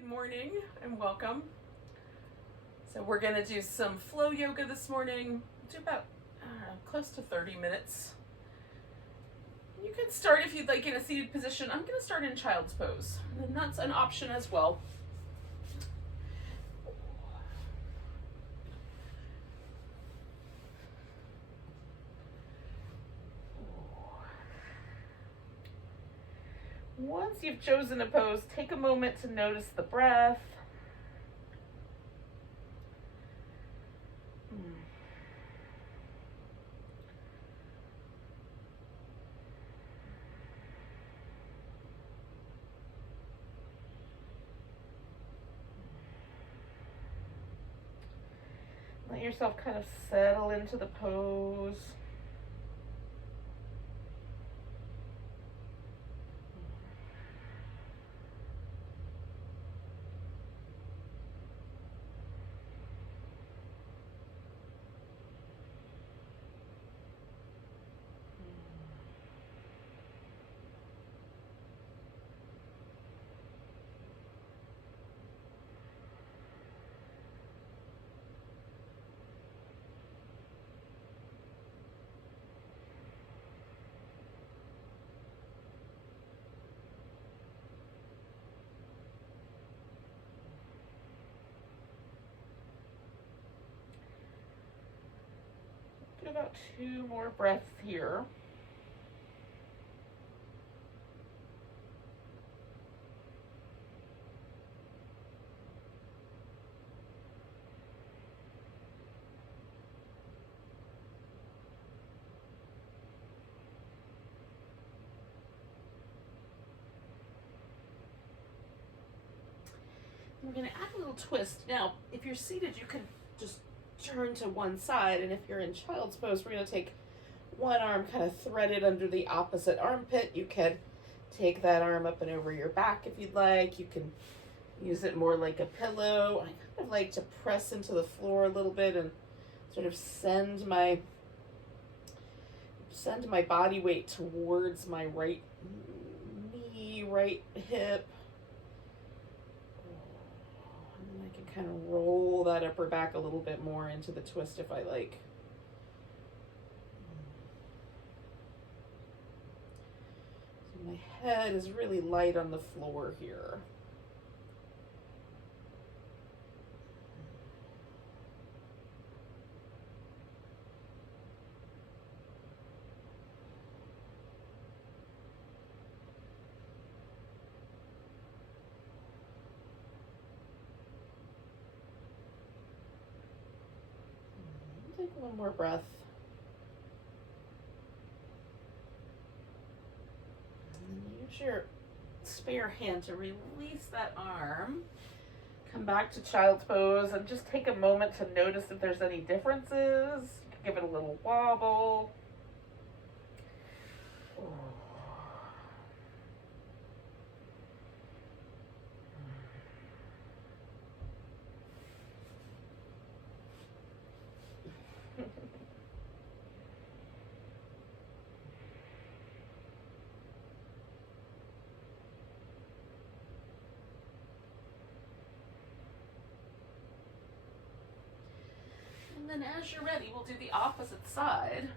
Good morning and welcome. So we're going to do some flow yoga this morning. Do about close to 30 minutes. You can start if you'd like in a seated position. I'm going to start in child's pose, and that's an option as well. Once you've chosen a pose, take a moment to notice the breath. Let yourself kind of settle into the pose. Get about 2 more breaths here. We're going to add a little twist. Now, if you're seated, you can just turn to one side, and if you're in child's pose, we're going to take one arm kind of threaded under the opposite armpit. You can take that arm up and over your back if you'd like. You can use it more like a pillow. I kind of like to press into the floor a little bit and sort of send my body weight towards my right knee, right hip. Kind of roll that upper back a little bit more into the twist if I like. So my head is really light on the floor here. Take one more breath. And then use your spare hand to release that arm. Come back to child's pose and just take a moment to notice if there's any differences. You can give it a little wobble. And then as you're ready, we'll do the opposite side.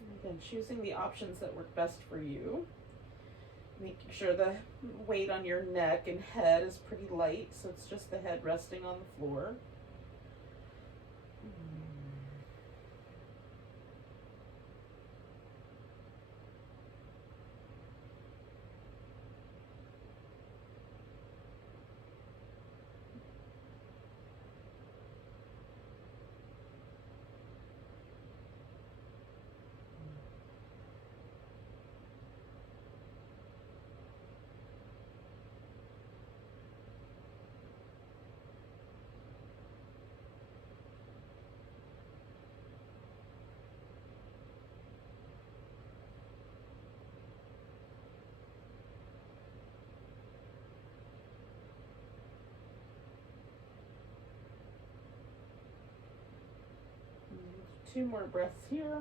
And again, choosing the options that work best for you. Making sure the weight on your neck and head is pretty light, so it's just the head resting on the floor. 2 more breaths here.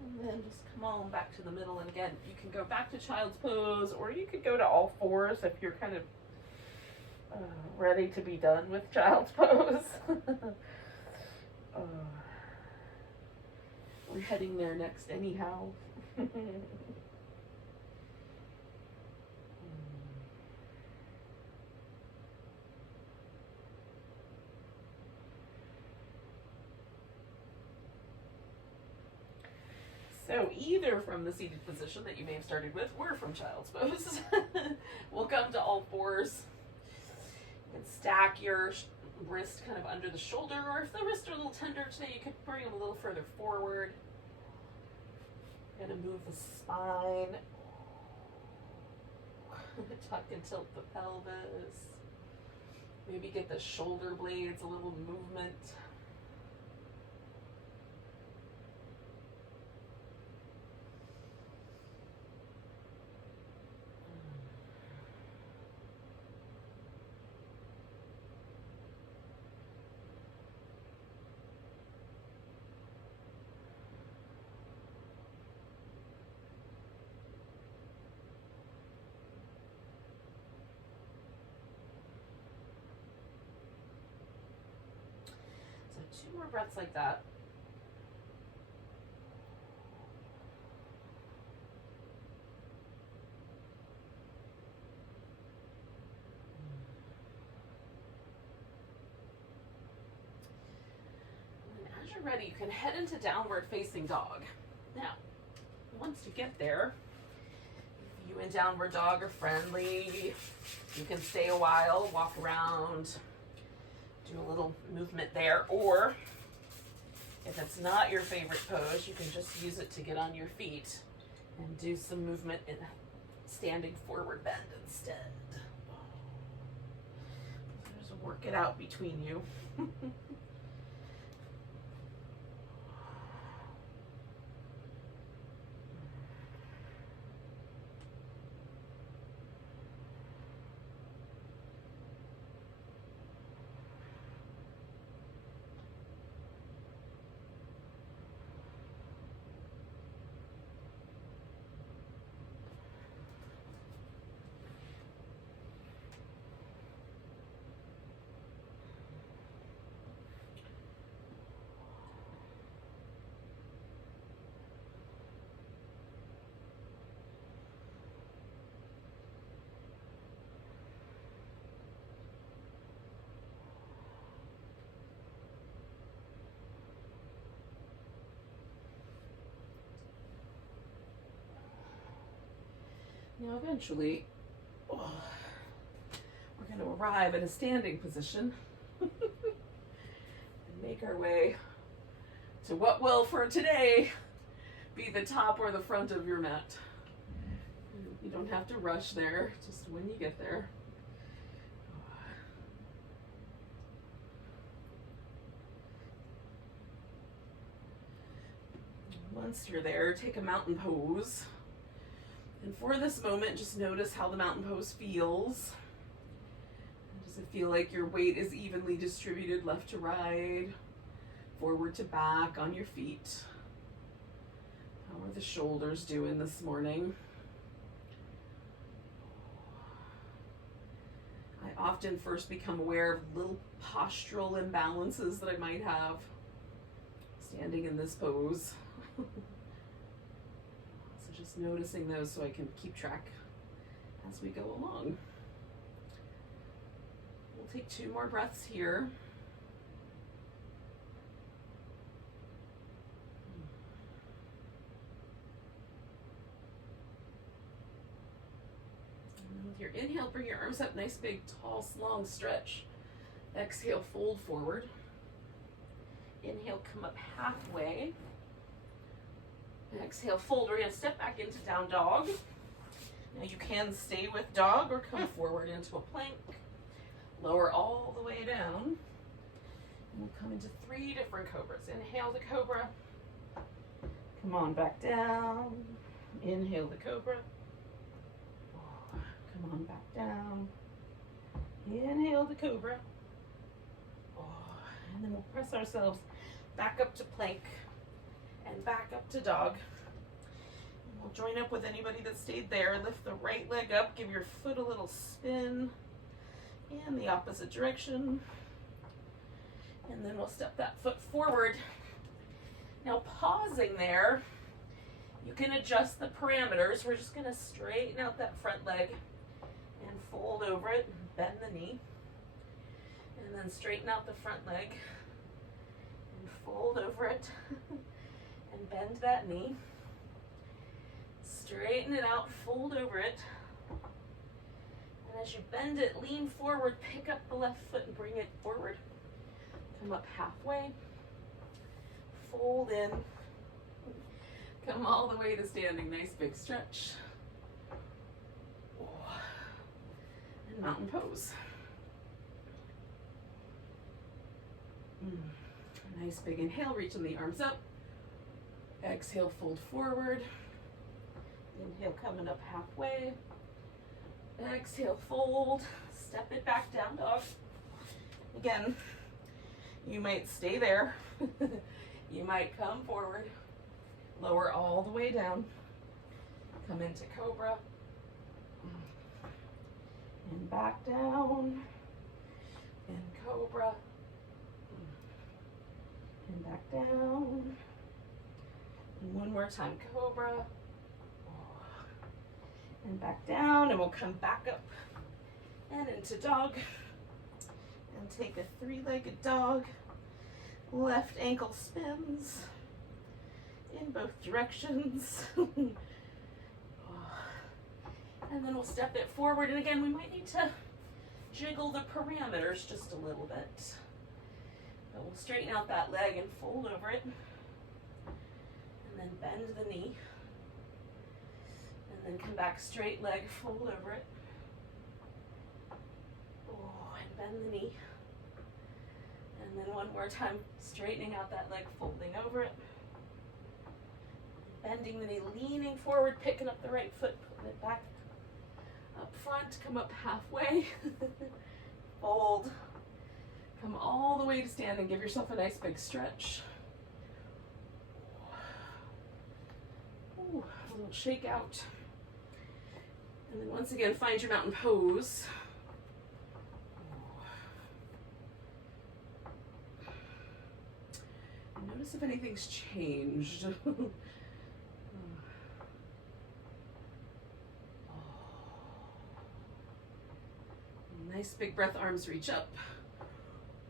And then just come on back to the middle. And again, you can go back to child's pose, or you could go to all fours if you're kind of ready to be done with child's pose. We're heading there next anyhow. So either from the seated position that you may have started with, or from child's pose, we'll come to all fours. You can stack your wrist kind of under the shoulder, or if the wrists are a little tender today, you could bring them a little further forward. You're going to move the spine. Tuck and tilt the pelvis. Maybe get the shoulder blades a little movement. So 2 more breaths like that. And as you're ready, you can head into downward facing dog. Now, once you get there, if you and downward dog are friendly, you can stay a while, walk around, do a little movement there, or if it's not your favorite pose, you can just use it to get on your feet and do some movement in standing forward bend instead. Just work it out between you. Now eventually, we're going to arrive at a standing position and make our way to what will, for today, be the top or the front of your mat. You don't have to rush there, just when you get there. Once you're there, take a mountain pose. And for this moment, just notice how the mountain pose feels. Does it feel like your weight is evenly distributed left to right, forward to back on your feet? How are the shoulders doing this morning? I often first become aware of little postural imbalances that I might have standing in this pose. Just noticing those so I can keep track as we go along. We'll take 2 more breaths here. And with your inhale, bring your arms up, nice big tall long stretch. Exhale, fold forward. Inhale, come up halfway. Exhale, fold. We're going to step back into down dog. Now you can stay with dog or come forward into a plank. Lower all the way down. And we'll come into 3 different cobras. Inhale the cobra. Come on back down. Inhale the cobra. Come on back down. Inhale to cobra. Oh, and then we'll press ourselves back up to plank and back up to dog. And we'll join up with anybody that stayed there. Lift the right leg up, give your foot a little spin in the opposite direction. And then we'll step that foot forward. Now pausing there, you can adjust the parameters. We're just gonna straighten out that front leg and fold over it, bend the knee. And then straighten out the front leg and fold over it and bend that knee. Straighten it out, fold over it. And as you bend it, lean forward, pick up the left foot and bring it forward. Come up halfway, fold in, come all the way to standing, nice big stretch. And mountain pose. Nice big inhale, reaching the arms up. Exhale, fold forward. Inhale, coming up halfway. Exhale, fold. Step it back down, dog. Again, you might stay there. You might come forward. Lower all the way down. Come into cobra. And back down. And cobra. And back down. And one more time, cobra. And back down, and we'll come back up and into dog. And take a three-legged dog. Left ankle spins in both directions. And then we'll step it forward. And again, we might need to jiggle the parameters just a little bit. But we'll straighten out that leg and fold over it. And then bend the knee. And then come back, straight leg, fold over it. Oh, and bend the knee. And then one more time, straightening out that leg, folding over it. Bending the knee, leaning forward, picking up the right foot, putting it back up front, come up halfway. Fold. Come all the way to standing. Give yourself a nice big stretch. Ooh, a little shake out. And then once again, find your mountain pose. And notice if anything's changed. Nice big breath, arms reach up.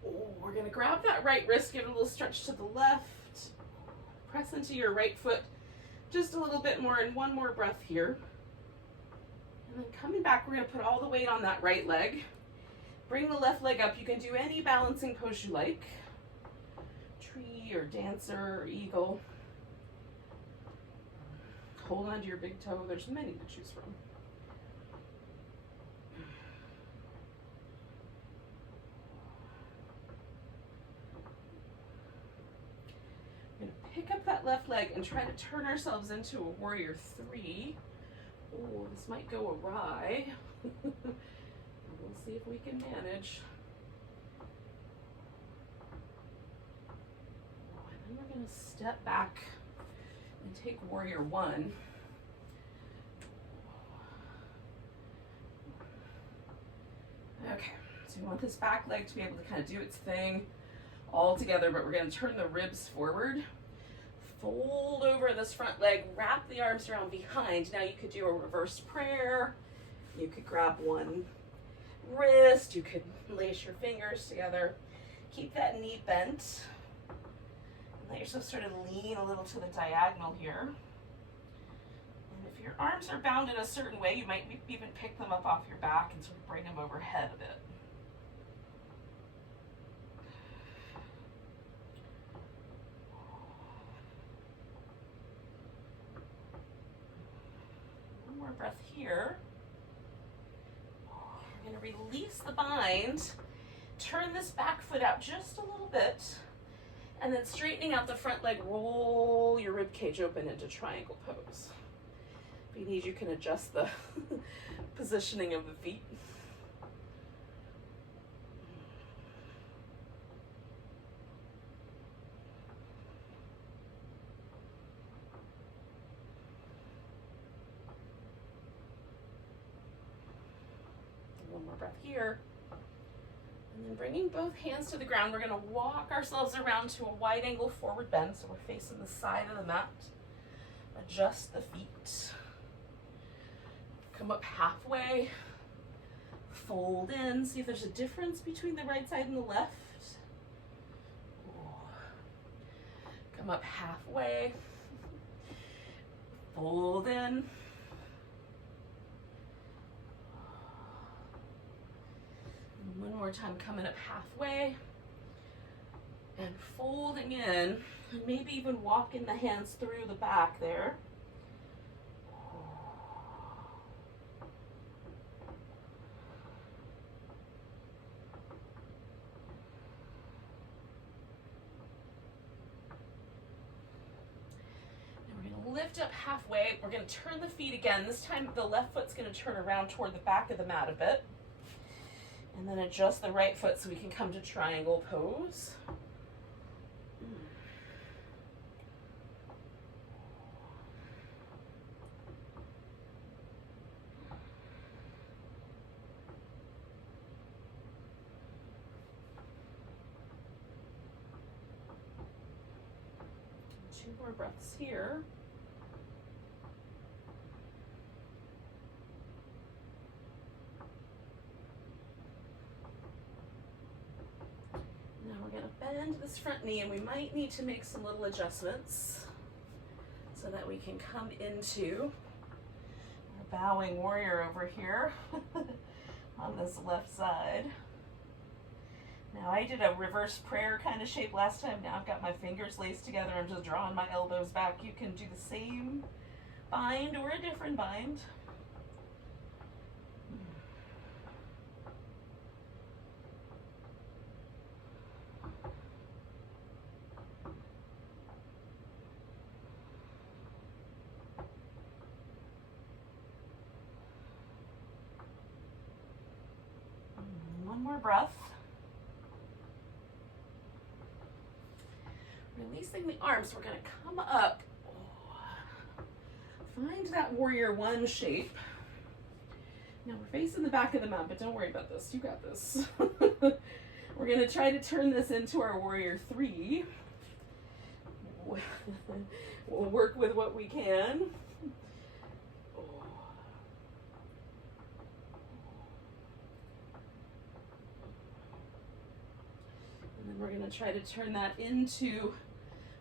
Oh, we're gonna grab that right wrist, give it a little stretch to the left. Press into your right foot just a little bit more, and one more breath here. And then coming back, we're gonna put all the weight on that right leg. Bring the left leg up. You can do any balancing pose you like. Tree or dancer or eagle. Hold on to your big toe. There's many to choose from. Pick up that left leg and try to turn ourselves into a warrior three. Oh, this might go awry. We'll see if we can manage. Oh, and then we're going to step back and take warrior one. Okay, so we want this back leg to be able to kind of do its thing all together, but we're going to turn the ribs forward. Fold over this front leg, wrap the arms around behind. Now you could do a reverse prayer. You could grab one wrist. You could lace your fingers together. Keep that knee bent. And let yourself sort of lean a little to the diagonal here. And if your arms are bound in a certain way, you might even pick them up off your back and sort of bring them overhead a bit. Breath here. We're going to release the bind, turn this back foot out just a little bit, and then straightening out the front leg, roll your rib cage open into triangle pose. If you need, you can adjust the positioning of the feet. One more breath here. And then bringing both hands to the ground, we're going to walk ourselves around to a wide angle forward bend. So we're facing the side of the mat. Adjust the feet. Come up halfway. Fold in. See if there's a difference between the right side and the left. Come up halfway. Fold in. One more time, coming up halfway and folding in, and maybe even walking the hands through the back there. Now we're going to lift up halfway. We're going to turn the feet again. This time the left foot's going to turn around toward the back of the mat a bit. And then adjust the right foot so we can come to triangle pose. Two more breaths here. Bend this front knee, and we might need to make some little adjustments so that we can come into our bowing warrior over here on this left side. Now I did a reverse prayer kind of shape last time. Now I've got my fingers laced together. I'm just drawing my elbows back. You can do the same bind or a different bind. One more breath. Releasing the arms, we're going to come up. Find that warrior one shape. Now we're facing the back of the mat, but don't worry about this. You got this. We're going to try to turn this into our warrior three. We'll work with what we can. We're going to try to turn that into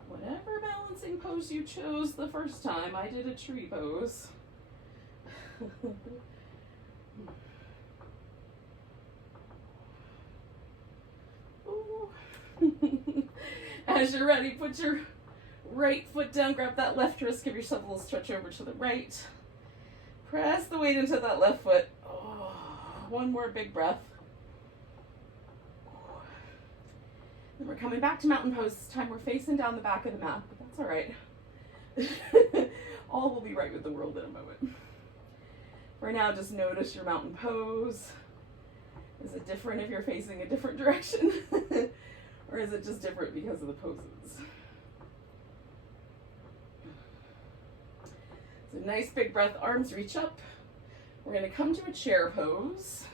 whatever balancing pose you chose the first time. I did a tree pose. As you're ready, put your right foot down, grab that left wrist, give yourself a little stretch over to the right. Press the weight into that left foot. Oh, one more big breath. And we're coming back to mountain pose. This time we're facing down the back of the mat, but that's all right. All will be right with the world in a moment. For now, just notice your mountain pose. Is it different if you're facing a different direction? Or is it just different because of the poses? So nice big breath, arms reach up. We're going to come to a chair pose.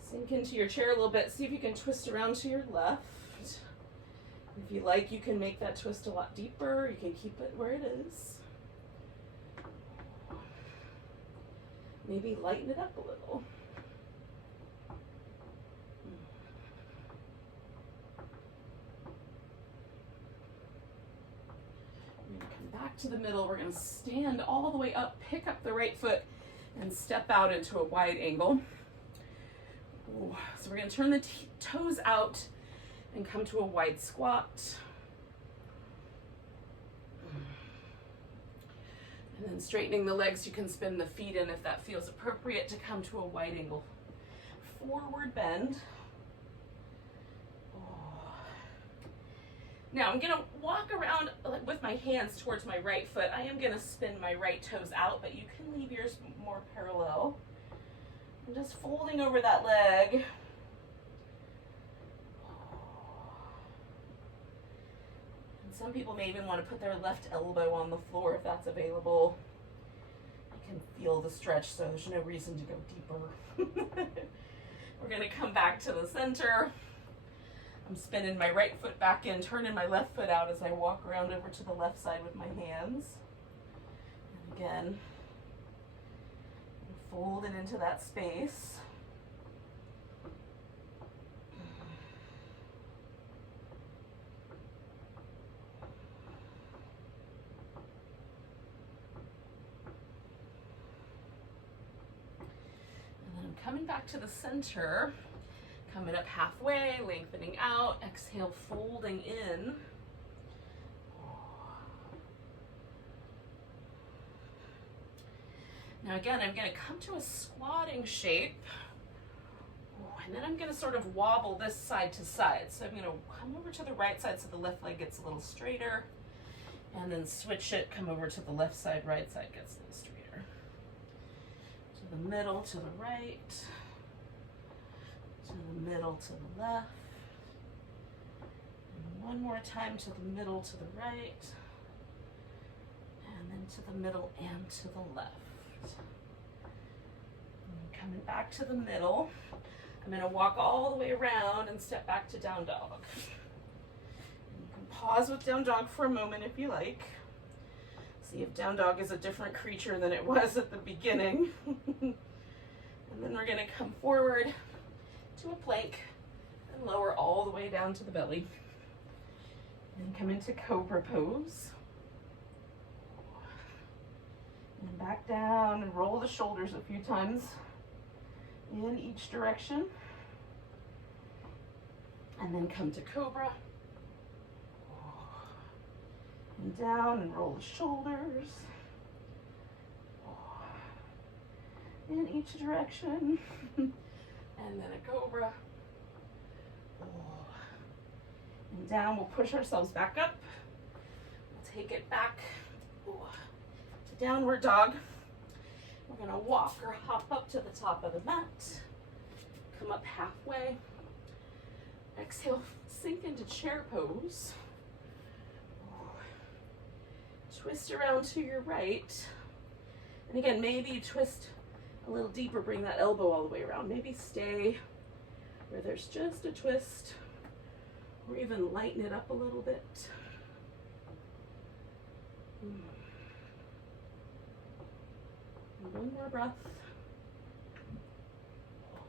Sink into your chair a little bit. See if you can twist around to your left. If you like, you can make that twist a lot deeper. You can keep it where it is. Maybe lighten it up a little. We're going to come back to the middle. We're going to stand all the way up, pick up the right foot, and step out into a wide angle. So we're going to turn the toes out and come to a wide squat. And then straightening the legs, you can spin the feet in if that feels appropriate to come to a wide angle forward bend. Now I'm gonna walk around with my hands towards my right foot. I am gonna spin my right toes out, but you can leave yours more parallel. I'm just folding over that leg. And some people may even want to put their left elbow on the floor if that's available. You can feel the stretch, so there's no reason to go deeper. We're gonna come back to the center. I'm spinning my right foot back in, turning my left foot out as I walk around over to the left side with my hands. And again, fold it into that space. And then I'm coming back to the center. Coming up halfway, lengthening out, exhale, folding in. Now again, I'm gonna come to a squatting shape, and then I'm gonna sort of wobble this side to side. So I'm gonna come over to the right side so the left leg gets a little straighter, and then switch it, come over to the left side, right side gets a little straighter. To the middle, to the right. To the middle, to the left. And one more time to the middle, to the right. And then to the middle and to the left. And coming back to the middle. I'm going to walk all the way around and step back to down dog. And you can pause with down dog for a moment if you like. See if down dog is a different creature than it was at the beginning. And then we're going to come forward to a plank and lower all the way down to the belly. And come into cobra pose. And back down and roll the shoulders a few times in each direction. And then come to cobra. And down and roll the shoulders. In each direction. And then a cobra. And down, we'll push ourselves back up. We'll take it back to downward dog. We're gonna walk or hop up to the top of the mat. Come up halfway. Exhale, sink into chair pose. Twist around to your right. And again, maybe you twist a little deeper, bring that elbow all the way around. Maybe stay where there's just a twist, or even lighten it up a little bit. And one more breath.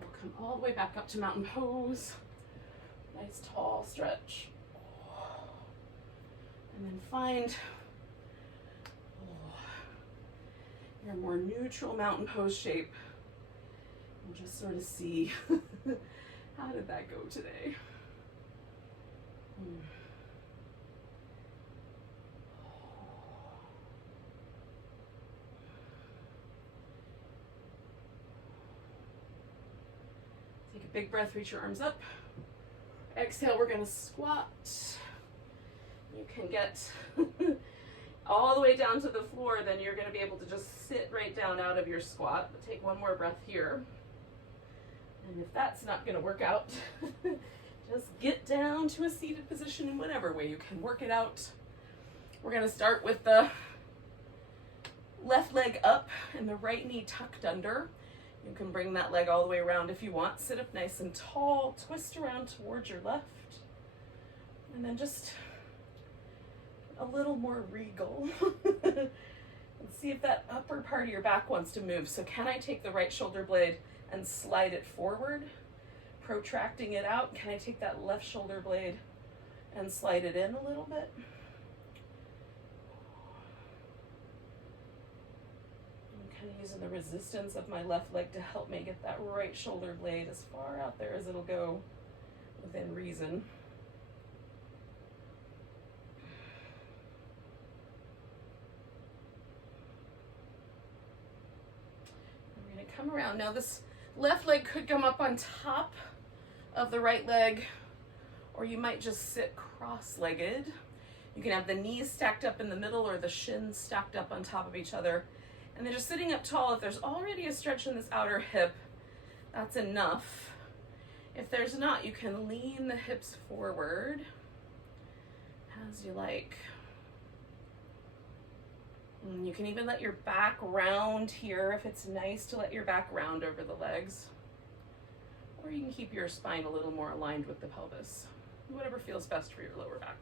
We'll come all the way back up to mountain pose. Nice tall stretch. And then find your more neutral mountain pose shape. And just sort of see how did that go today. Take a big breath, reach your arms up. Exhale, we're gonna squat. You can get all the way down to the floor, then you're gonna be able to just sit right down out of your squat. But take one more breath here. And if that's not gonna work out, just get down to a seated position in whatever way you can work it out. We're gonna start with the left leg up and the right knee tucked under. You can bring that leg all the way around if you want. Sit up nice and tall, twist around towards your left. And then just a little more regal. And see if that upper part of your back wants to move. So can I take the right shoulder blade and slide it forward, protracting it out? Can I take that left shoulder blade and slide it in a little bit? I'm kind of using the resistance of my left leg to help me get that right shoulder blade as far out there as it'll go within reason. I'm going to come around. Now this left leg could come up on top of the right leg, or you might just sit cross-legged. You can have the knees stacked up in the middle or the shins stacked up on top of each other. And then just sitting up tall, if there's already a stretch in this outer hip, that's enough. If there's not, you can lean the hips forward as you like. And you can even let your back round here if it's nice to let your back round over the legs. Or you can keep your spine a little more aligned with the pelvis. Whatever feels best for your lower back.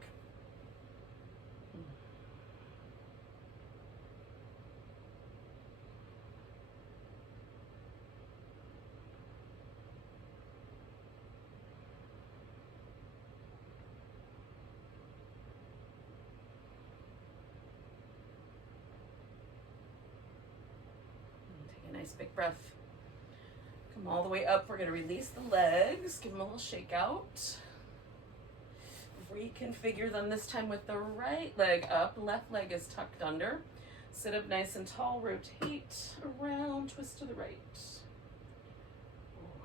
Take a nice big breath. Come all the way up. We're going to release the legs. Give them a little shake out. Reconfigure them this time with the right leg up. Left leg is tucked under. Sit up nice and tall. Rotate around. Twist to the right.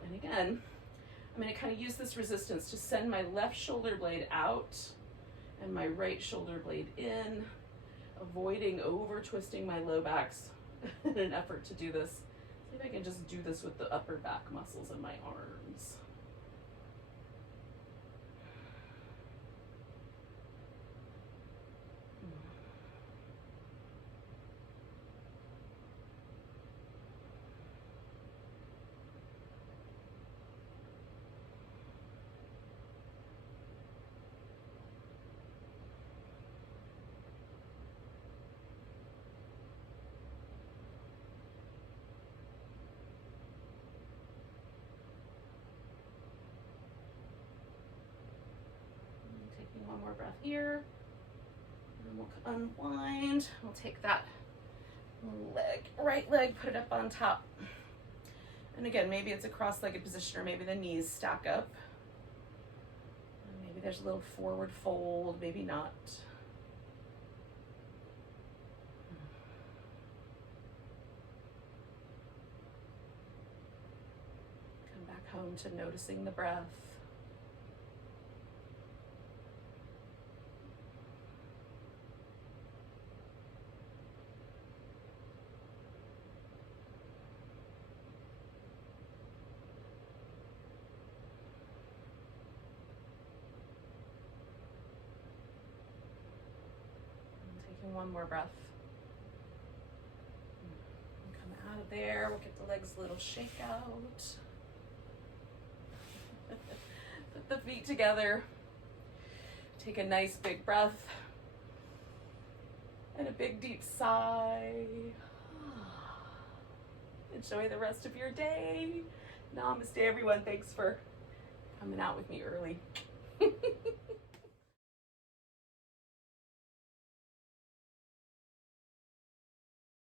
And again, I'm going to kind of use this resistance to send my left shoulder blade out and my right shoulder blade in, avoiding over twisting my low backs in an effort to do this. See if I can just do this with the upper back muscles in my arms. One more breath here, and we'll unwind. We'll take that leg, right leg, put it up on top. And again, maybe it's a cross-legged position, or maybe the knees stack up. And maybe there's a little forward fold, maybe not. Come back home to noticing the breath. One more breath. Come out of there. We'll get the legs a little shake out. Put the feet together. Take a nice big breath. And a big deep sigh. Enjoy the rest of your day. Namaste, everyone. Thanks for coming out with me early.